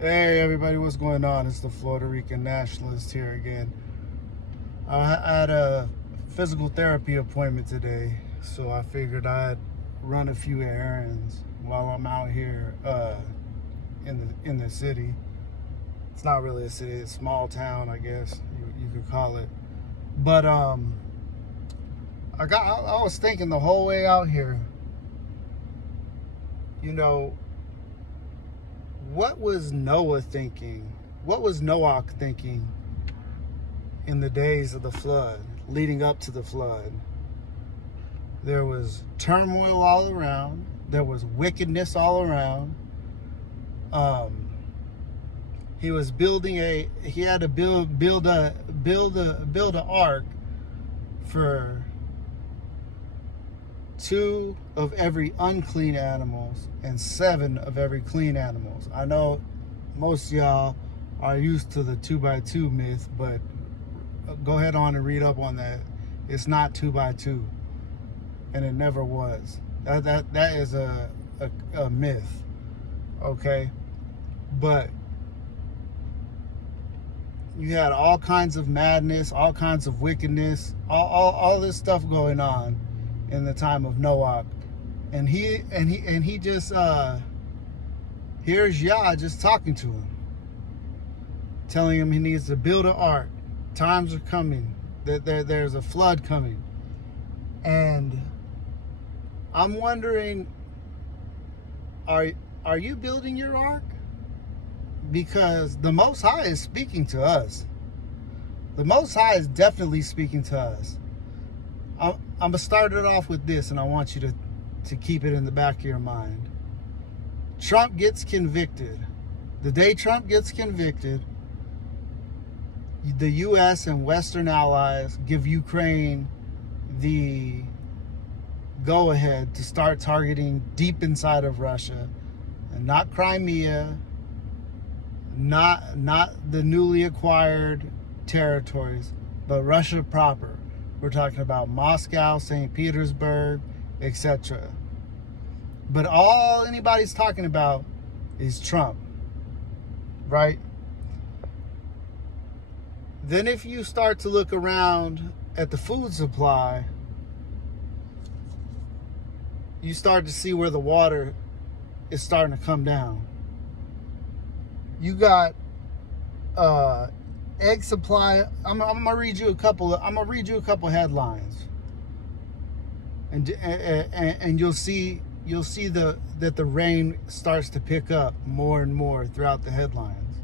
Hey everybody, what's going on? It's the Florida Rican Nationalist here again. I had a physical therapy appointment today, so I figured I'd run a few errands while I'm out here in the city. It's not really a city, it's a small town, I guess you could call it. But I was thinking the whole way out here, you know, what was Noah thinking? What was Noah thinking in the days of the flood, leading up to the flood? There was turmoil all around. There was wickedness all around. He was building he had to build an ark for 2 of every unclean animals and 7 of every clean animals. I know most of y'all are used to the 2x2 myth, but go ahead on and read up on that. It's not 2x2, and it never was. That is a myth, okay? But you had all kinds of madness, all kinds of wickedness, all this stuff going on in the time of Noah, and he just here's Yah just talking to him, telling him he needs to build an ark. Times are coming, that there's a flood coming, and I'm wondering, are you building your ark? Because the Most High is speaking to us. The Most High is definitely speaking to us. I'm going to start it off with this, and I want you to keep it in the back of your mind. Trump gets convicted. The day Trump gets convicted, the U.S. and Western allies give Ukraine the go-ahead to start targeting deep inside of Russia, and not Crimea, not the newly acquired territories, but Russia proper. We're talking about Moscow, St. Petersburg, etc. But all anybody's talking about is Trump, right? Then if you start to look around at the food supply, you start to see where the water is starting to come down. You got egg supply. I'm gonna read you a couple headlines, and you'll see that the rain starts to pick up more and more throughout the headlines.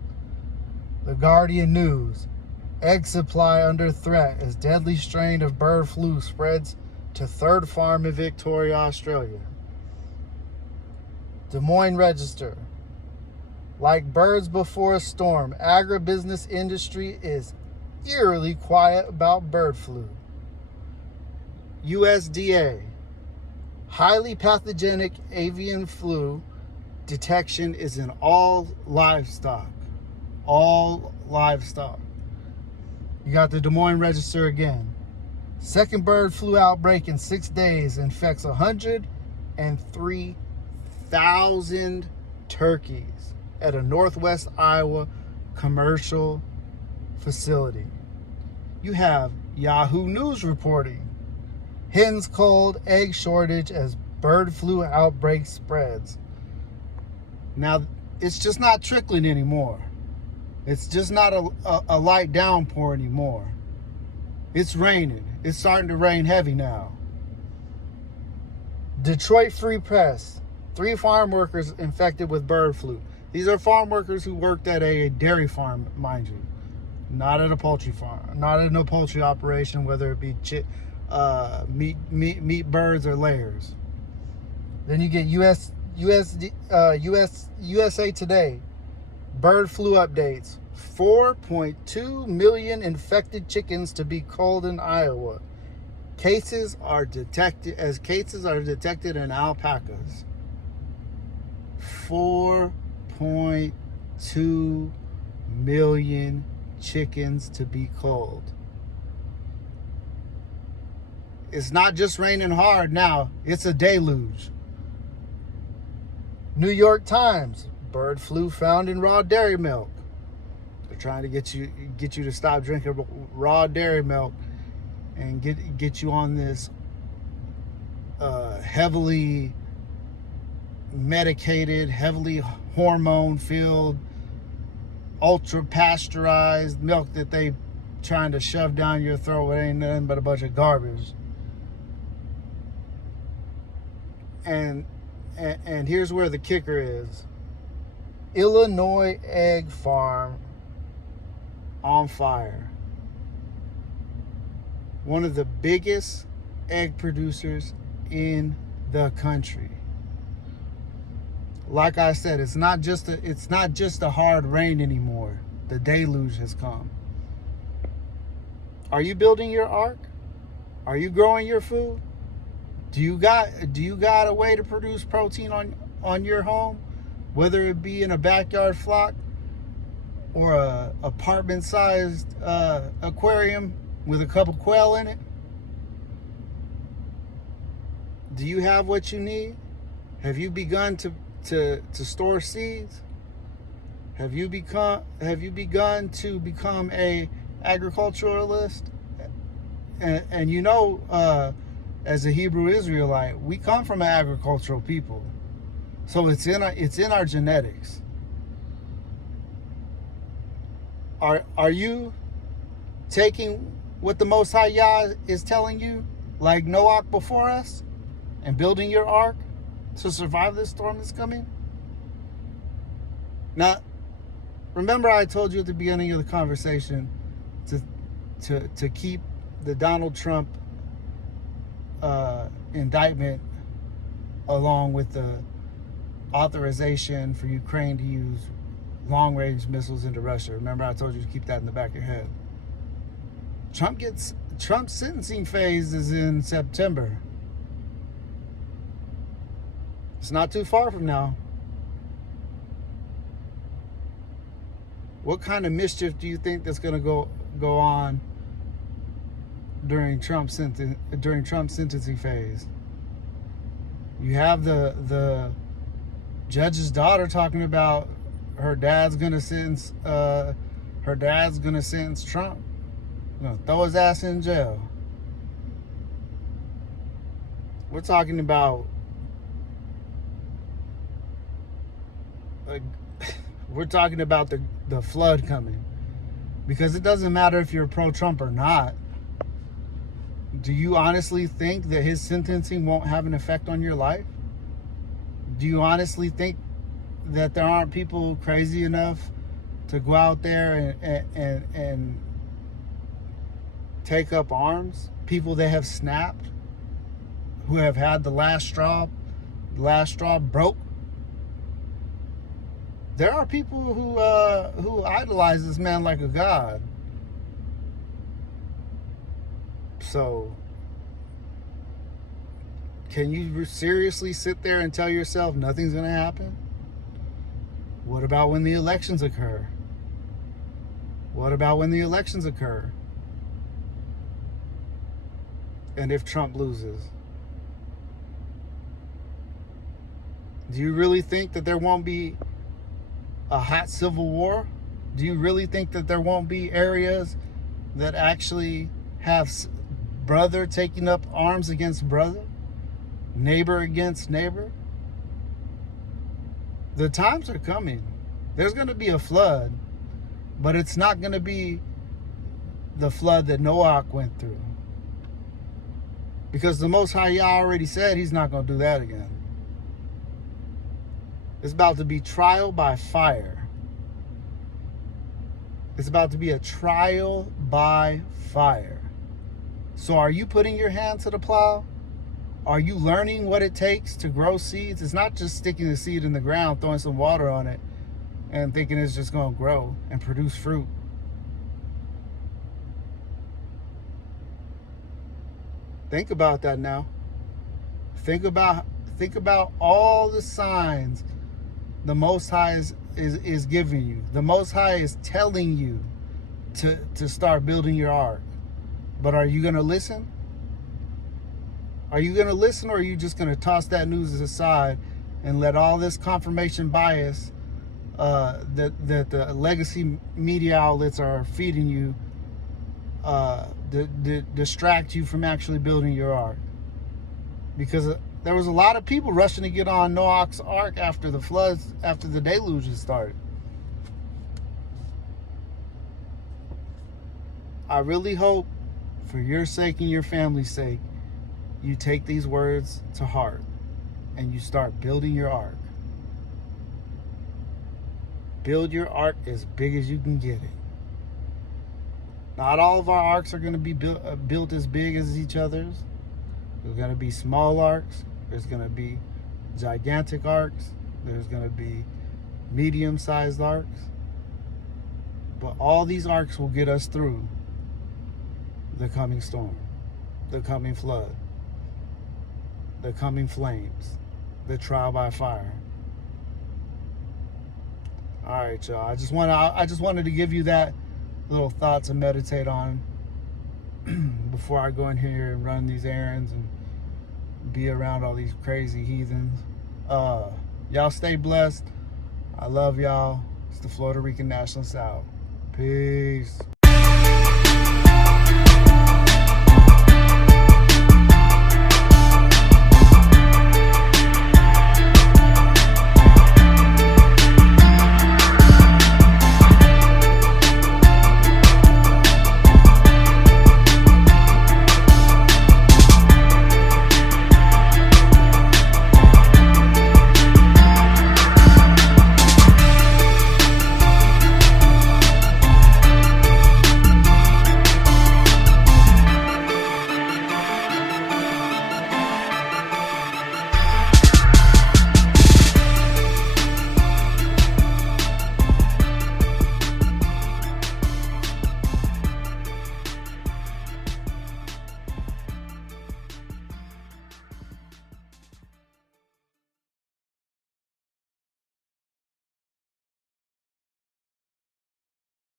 The Guardian News: egg supply under threat as deadly strain of bird flu spreads to third farm in Victoria, Australia. Des Moines Register: like birds before a storm, agribusiness industry is eerily quiet about bird flu. USDA: highly pathogenic avian flu detection is in all livestock. All livestock. You got the Des Moines Register again. Second bird flu outbreak in 6 days infects 103,000 turkeys at a Northwest Iowa commercial facility. You have Yahoo News reporting: hens cold, egg shortage as bird flu outbreak spreads. Now, it's just not trickling anymore. It's just not a light downpour anymore. It's raining. It's starting to rain heavy now. Detroit Free Press: 3 farm workers infected with bird flu. These are farm workers who worked at a dairy farm, mind you, not at a poultry farm, not in a poultry operation, whether it be meat birds or layers. Then you get USA Today: bird flu updates. 4.2 million infected chickens to be culled in Iowa. Cases are detected in alpacas. 4.2 million chickens to be culled. It's not just raining hard now, it's a deluge. New York Times: bird flu found in raw dairy milk. They're trying to get you to stop drinking raw dairy milk and get you on this heavily medicated, heavily hormone-filled, ultra-pasteurized milk that they trying to shove down your throat. It ain't nothing but a bunch of garbage. And here's where the kicker is. Illinois egg farm on fire. One of the biggest egg producers in the country. Like I said, it's not just a hard rain anymore. The deluge has come. Are you building your ark? Are you growing your food? Do you got a way to produce protein on your home, whether it be in a backyard flock or a apartment-sized aquarium with a couple quail in it? Do you have what you need? Have you begun to store seeds? Have you begun to become a agriculturalist? And you know, as a Hebrew Israelite, we come from an agricultural people, so it's in our genetics. Are you taking what the Most High Yah is telling you, like Noah before us, and building your ark to survive this storm that's coming? Now, remember I told you at the beginning of the conversation to keep the Donald Trump indictment along with the authorization for Ukraine to use long-range missiles into Russia. Remember I told you to keep that in the back of your head. Trump's sentencing phase is in September. It's not too far from now. What kind of mischief do you think that's going to go on during Trump's sentencing phase? You have the judge's daughter talking about her dad's going to sentence Trump. Gonna throw his ass in jail. We're talking about the flood coming, because it doesn't matter if you're pro-Trump or not. Do you honestly think that his sentencing won't have an effect on your life? Do you honestly think that there aren't people crazy enough to go out there and take up arms? People that have snapped, who have had the last straw broke. There are people who idolize this man like a god. So, can you seriously sit there and tell yourself nothing's going to happen? What about when the elections occur? What about when the elections occur? And if Trump loses? Do you really think that there won't be a hot civil war? Do you really think that there won't be areas that actually have brother taking up arms against brother, neighbor against neighbor? The times are coming. There's going to be a flood, but it's not going to be the flood that Noah went through, because the Most High Yah already said he's not going to do that again. It's about to be trial by fire. It's about to be a trial by fire. So are you putting your hand to the plow? Are you learning what it takes to grow seeds? It's not just sticking the seed in the ground, throwing some water on it, and thinking it's just going to grow and produce fruit. Think about that now. Think about all the signs the Most High is giving you. The Most High is telling you to start building your ark. But are you going to listen? Are you going to listen, or are you just going to toss that news aside and let all this confirmation bias that the legacy media outlets are feeding you distract you from actually building your ark. Because there was a lot of people rushing to get on Noah's ark after the floods, after the deluges started. I really hope, for your sake and your family's sake, you take these words to heart and you start building your ark. Build your ark as big as you can get it. Not all of our arks are going to be built as big as each other's. There's going to be small arks. There's going to be gigantic arks. There's going to be medium-sized arks. But all these arks will get us through the coming storm, the coming flood, the coming flames, the trial by fire. All right, y'all. I just wanted to give you that little thought to meditate on before I go in here and run these errands and be around all these crazy heathens. Y'all stay blessed. I love y'all. It's the Florida Rican Nationalists out. Peace.